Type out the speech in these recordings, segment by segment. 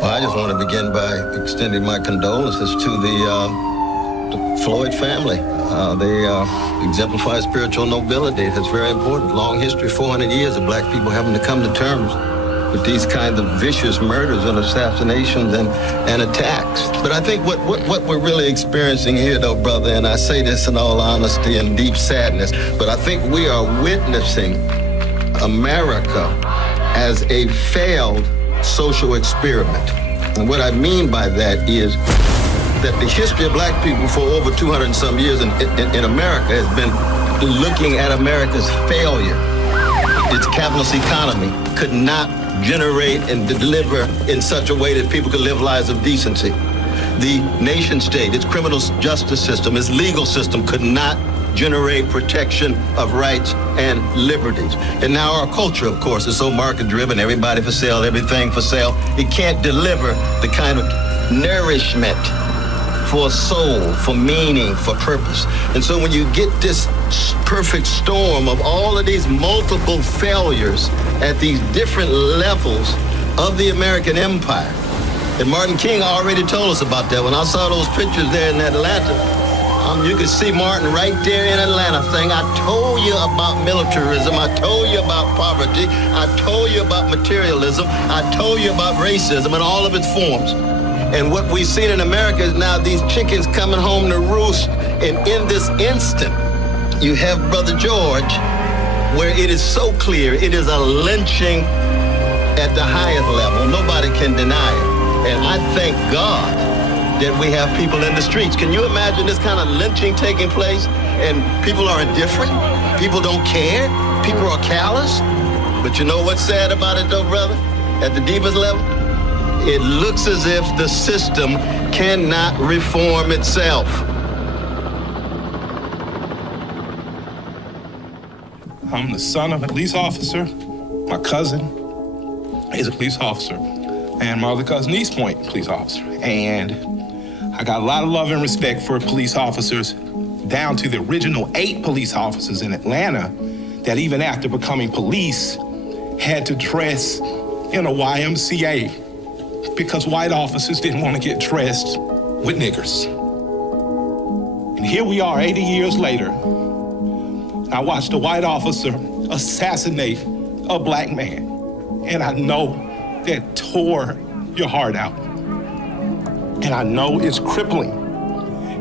Well, I just want to begin by extending my condolences to the Floyd family. They exemplify spiritual nobility. That's very important. Long history, 400 years of black people having to come to terms with these kinds of vicious murders and assassinations and attacks. But I think what we're really experiencing here, though, brother, and I say this in all honesty and deep sadness, but I think we are witnessing America as a failed social experiment. And what I mean by that is that the history of black people for over 200 and some years in America has been looking at America's failure. Its capitalist economy could not generate and deliver in such a way that people could live lives of decency. The nation state, its criminal justice system, its legal system could not generate protection of rights and liberties. And now our culture, of course, is so market-driven, everybody for sale, everything for sale. It can't deliver the kind of nourishment for soul, for meaning, for purpose. And so when you get this perfect storm of all of these multiple failures at these different levels of the American empire, and Martin King already told us about that. When I saw those pictures there in Atlanta, you could see Martin right there in Atlanta saying, I told you about militarism, I told you about poverty, I told you about materialism, I told you about racism and all of its forms. And what we've seen in America is now these chickens coming home to roost. And in this instant, you have Brother George, where it is so clear it is a lynching at the highest level. Nobody can deny it. And I thank God that we have people in the streets. Can you imagine this kind of lynching taking place? And people are indifferent. People don't care. People are callous. But you know what's sad about it though, brother? At the deepest level, it looks as if the system cannot reform itself. I'm the son of a police officer. My cousin is a police officer. And my other cousin, East Point, police officer. And I got a lot of love and respect for police officers, down to the original 8 police officers in Atlanta that even after becoming police had to dress in a YMCA because white officers didn't want to get dressed with niggers. And here we are 80 years later. I watched a white officer assassinate a black man. And I know that tore your heart out. And I know it's crippling.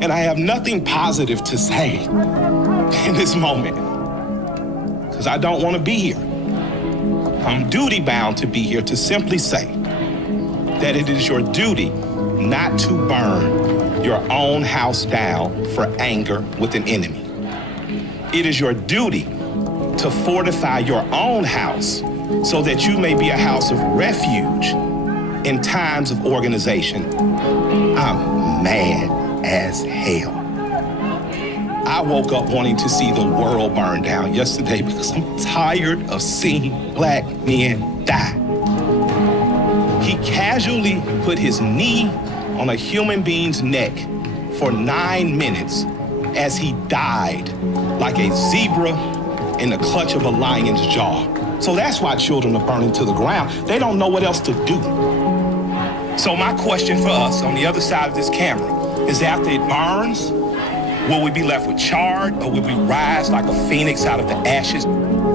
And I have nothing positive to say in this moment, because I don't want to be here. I'm duty bound to be here to simply say that it is your duty not to burn your own house down for anger with an enemy. It is your duty to fortify your own house so that you may be a house of refuge in times of organization. I'm mad as hell. I woke up wanting to see the world burn down yesterday because I'm tired of seeing black men die. He casually put his knee on a human being's neck for 9 minutes as he died like a zebra in the clutch of a lion's jaw. So that's why children are burning to the ground. They don't know what else to do. So my question for us on the other side of this camera is, after it burns, will we be left with charred, or will we rise like a phoenix out of the ashes?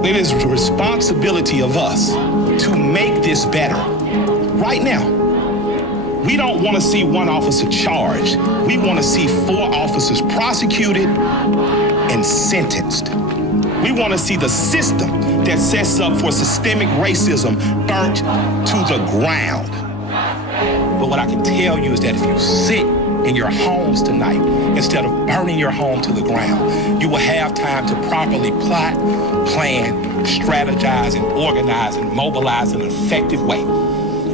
It is the responsibility of us to make this better right now. We don't want to see 1 officer charged. We want to see 4 officers prosecuted and sentenced. We want to see the system that sets up for systemic racism burnt to the ground. But what I can tell you is that if you sit in your homes tonight, instead of burning your home to the ground, you will have time to properly plot, plan, strategize, and organize and mobilize in an effective way.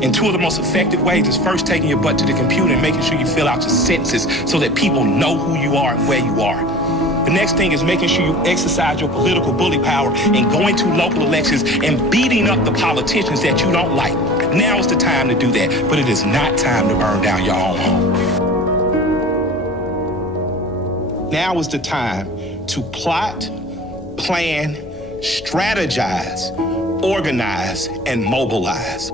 And 2 of the most effective ways is first taking your butt to the computer and making sure you fill out your sentences so that people know who you are and where you are. The next thing is making sure you exercise your political bully power and going to local elections and beating up the politicians that you don't like. Now is the time to do that, but it is not time to burn down your own home. Now is the time to plot, plan, strategize, organize, and mobilize.